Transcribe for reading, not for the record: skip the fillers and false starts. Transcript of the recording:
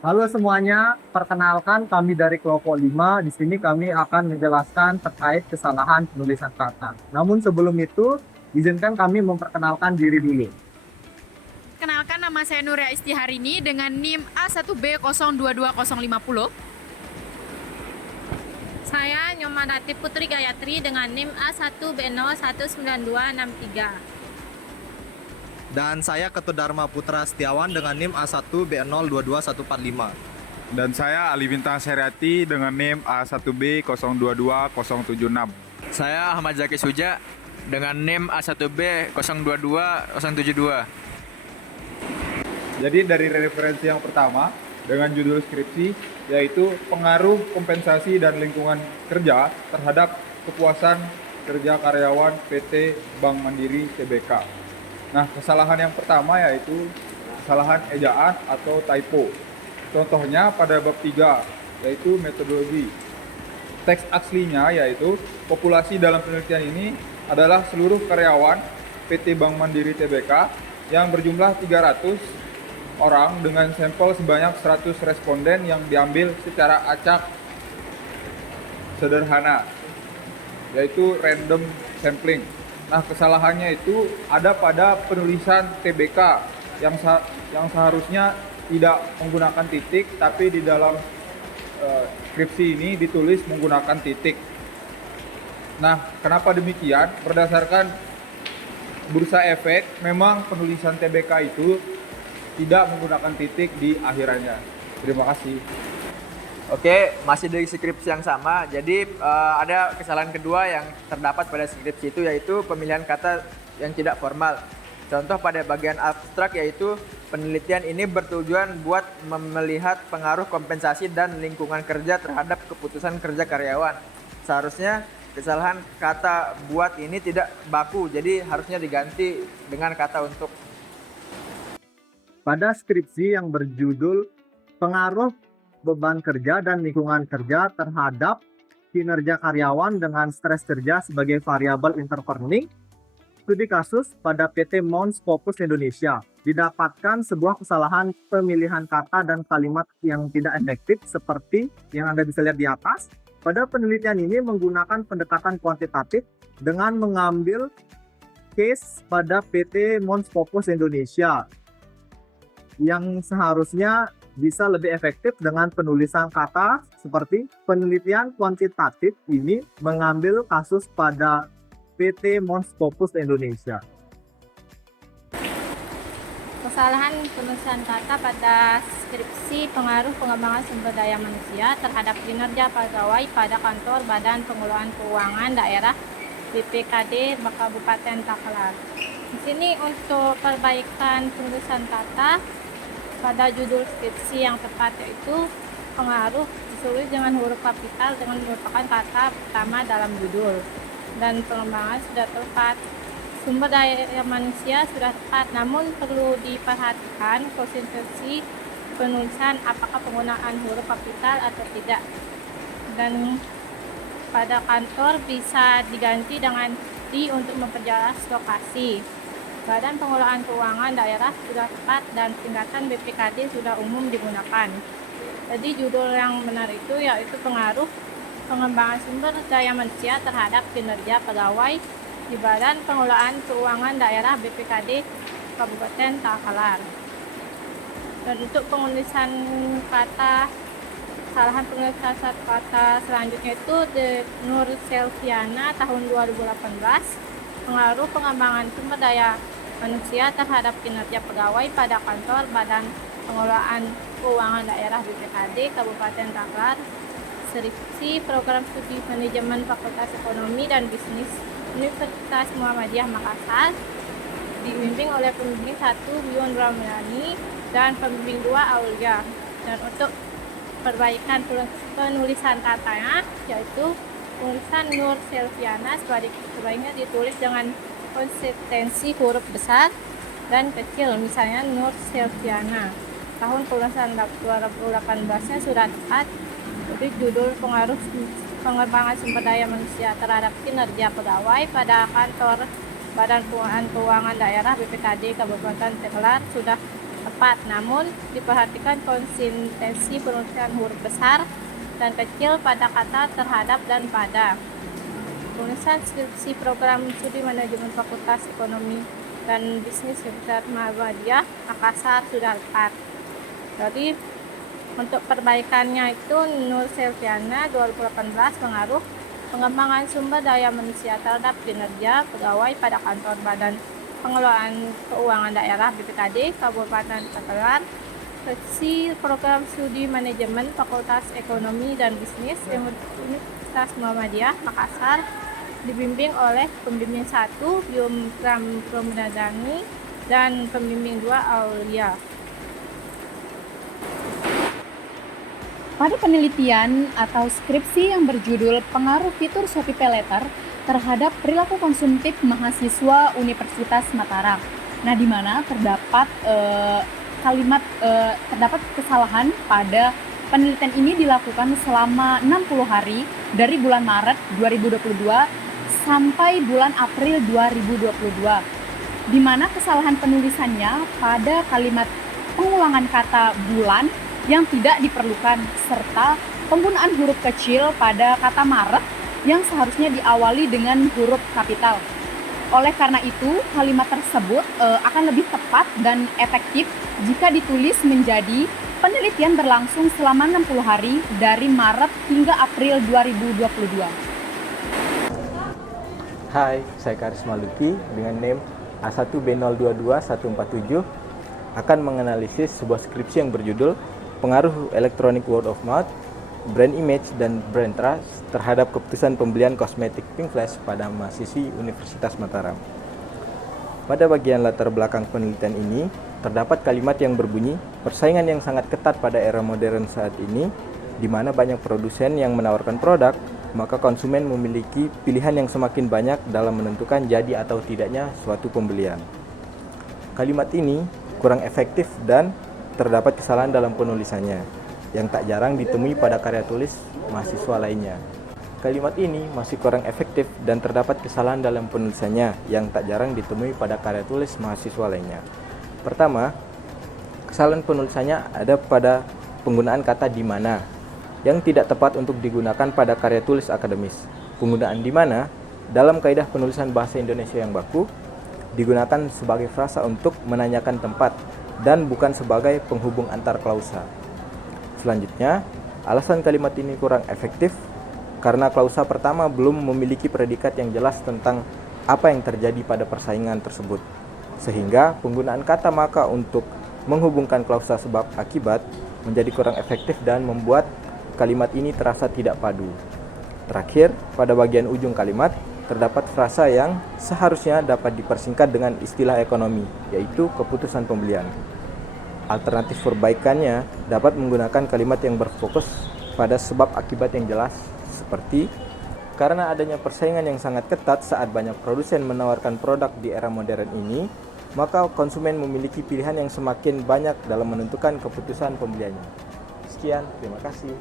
Halo semuanya, perkenalkan kami dari kelompok 5. Di sini kami akan menjelaskan terkait kesalahan penulisan kata. Namun sebelum itu, izinkan kami memperkenalkan diri dulu. Kenalkan, nama saya Nuria Istiharini dengan NIM A1B022050. Saya Nyomanati Putri Gayatri dengan NIM A1B019263. Dan saya Ketut Dharma Putra Setiawan dengan NIM A1B022145. Dan saya Ali Bintang Seriati dengan NIM A1B022076. Saya Ahmad Zaki Suja dengan NIM A1B022072. Jadi dari referensi yang pertama dengan judul skripsi yaitu pengaruh kompensasi dan lingkungan kerja terhadap kepuasan kerja karyawan PT Bank Mandiri Tbk. Nah, kesalahan yang pertama yaitu kesalahan ejaan atau typo. Contohnya pada bab 3 yaitu metodologi. Teks aslinya yaitu populasi dalam penelitian ini adalah seluruh karyawan PT Bank Mandiri Tbk yang berjumlah 300 orang dengan sampel sebanyak 100 responden yang diambil secara acak sederhana, yaitu random sampling. Nah, kesalahannya itu ada pada penulisan TBK yang seharusnya tidak menggunakan titik, tapi di dalam skripsi ini ditulis menggunakan titik. Nah, kenapa demikian? Berdasarkan bursa efek, memang penulisan TBK itu tidak menggunakan titik di akhirannya. Terima kasih. Oke, masih dari skripsi yang sama. Jadi ada kesalahan kedua yang terdapat pada skripsi itu yaitu pemilihan kata yang tidak formal. Contoh pada bagian abstrak yaitu penelitian ini bertujuan buat melihat pengaruh kompensasi dan lingkungan kerja terhadap keputusan kerja karyawan. Seharusnya kesalahan kata buat ini tidak baku, jadi harusnya diganti dengan kata untuk. Pada skripsi yang berjudul pengaruh beban kerja dan lingkungan kerja terhadap kinerja karyawan dengan stres kerja sebagai variabel interpersonal, studi kasus pada PT Mons Focus Indonesia didapatkan sebuah kesalahan pemilihan kata dan kalimat yang tidak efektif seperti yang Anda bisa lihat di atas. Pada penelitian ini menggunakan pendekatan kuantitatif dengan mengambil case pada PT Mons Focus Indonesia yang seharusnya bisa lebih efektif dengan penulisan kata seperti penelitian kuantitatif ini mengambil kasus pada PT Mons Focus Indonesia. Kesalahan penulisan kata pada skripsi pengaruh pengembangan sumber daya manusia terhadap kinerja pegawai pada kantor Badan Pengelolaan Keuangan Daerah BPKD Kabupaten Takalar. Di sini untuk perbaikan penulisan kata pada judul skripsi yang tepat yaitu pengaruh ditulis dengan huruf kapital dengan merupakan kata pertama dalam judul, dan pengembangan sudah tepat. Sumber daya manusia sudah tepat, namun perlu diperhatikan konsistensi penulisan apakah penggunaan huruf kapital atau tidak. Dan pada kantor bisa diganti dengan di untuk memperjelas lokasi. Badan Pengelolaan Keuangan Daerah sudah tepat dan tingkatan BPKD sudah umum digunakan. Jadi judul yang benar itu yaitu pengaruh pengembangan sumber daya manusia terhadap kinerja pegawai di Badan Pengelolaan Keuangan Daerah BPKD Kabupaten Takalar. Dan untuk penulisan kata, kesalahan penulisan kata selanjutnya itu Nur Selviana tahun 2018, pengaruh pengembangan sumber daya manusia terhadap kinerja pegawai pada kantor Badan Pengelolaan Keuangan Daerah BPKD Kabupaten Takalar, skripsi program studi manajemen Fakultas Ekonomi dan Bisnis Universitas Muhammadiyah Makassar, dibimbing oleh pembimbing 1 Bion Ramyani dan pembimbing 2 Aulia. Dan untuk perbaikan penulisan katanya yaitu penulisan Nur Selviana sebaiknya ditulis dengan konsistensi huruf besar dan kecil, misalnya Nur Selviana. Tahun penulisan 2018-nya sudah tepat. Jadi judul pengaruh pengembangan sumber daya manusia terhadap kinerja pegawai pada kantor Badan Pengelolaan Keuangan Daerah BPKD Kabupaten Takalar sudah tepat. Namun, diperhatikan konsistensi penulisan huruf besar dan kecil pada kata, terhadap, dan pada. Penulisan skripsi program studi manajemen Fakultas Ekonomi dan Bisnis Universitas Muhammadiyah Makassar sudah tepat. Jadi, untuk perbaikannya itu Nur Selviana 2018 pengaruh pengembangan sumber daya manusia terhadap kinerja pegawai pada kantor Badan Pengelolaan Keuangan Daerah BPKD Kabupaten Tangerang, seksi program studi manajemen Fakultas Ekonomi dan Bisnis Universitas Muhammadiyah Makassar, dibimbing oleh pembimbing 1 Yumram Promadani dan pembimbing 2 Aulia. Pada penelitian atau skripsi yang berjudul Pengaruh Fitur Shopee Paylater terhadap perilaku konsumtif mahasiswa Universitas Mataram. Nah, di mana terdapat terdapat kesalahan pada penelitian ini dilakukan selama 60 hari dari bulan Maret 2022 sampai bulan April 2022. Di mana kesalahan penulisannya pada kalimat pengulangan kata bulan yang tidak diperlukan, serta penggunaan huruf kecil pada kata Maret yang seharusnya diawali dengan huruf kapital. Oleh karena itu, kalimat tersebut akan lebih tepat dan efektif jika ditulis menjadi penelitian berlangsung selama 60 hari dari Maret hingga April 2022. Hai, saya Karisma Luki dengan NIM A1B022147 akan menganalisis sebuah skripsi yang berjudul Pengaruh Electronic Word of Mouth, Brand Image, dan Brand Trust terhadap keputusan pembelian kosmetik Pink Flash pada mahasiswi Universitas Mataram. Pada bagian latar belakang penelitian ini, terdapat kalimat yang berbunyi, persaingan yang sangat ketat pada era modern saat ini, di mana banyak produsen yang menawarkan produk, maka konsumen memiliki pilihan yang semakin banyak dalam menentukan jadi atau tidaknya suatu pembelian. Kalimat ini kurang efektif dan terdapat kesalahan dalam penulisannya, yang tak jarang ditemui pada karya tulis mahasiswa lainnya. Kalimat ini masih kurang efektif dan terdapat kesalahan dalam penulisannya, yang tak jarang ditemui pada karya tulis mahasiswa lainnya. Pertama, kesalahan penulisannya ada pada penggunaan kata di mana, yang tidak tepat untuk digunakan pada karya tulis akademis. Penggunaan di mana dalam kaidah penulisan bahasa Indonesia yang baku digunakan sebagai frasa untuk menanyakan tempat dan bukan sebagai penghubung antar klausa. Selanjutnya, alasan kalimat ini kurang efektif karena klausa pertama belum memiliki predikat yang jelas tentang apa yang terjadi pada persaingan tersebut, sehingga penggunaan kata maka untuk menghubungkan klausa sebab akibat menjadi kurang efektif dan membuat kalimat ini terasa tidak padu. Terakhir, pada bagian ujung kalimat terdapat frasa yang seharusnya dapat dipersingkat dengan istilah ekonomi, yaitu keputusan pembelian. Alternatif perbaikannya dapat menggunakan kalimat yang berfokus pada sebab akibat yang jelas, seperti karena adanya persaingan yang sangat ketat saat banyak produsen menawarkan produk di era modern ini, maka konsumen memiliki pilihan yang semakin banyak dalam menentukan keputusan pembeliannya. Sekian, terima kasih.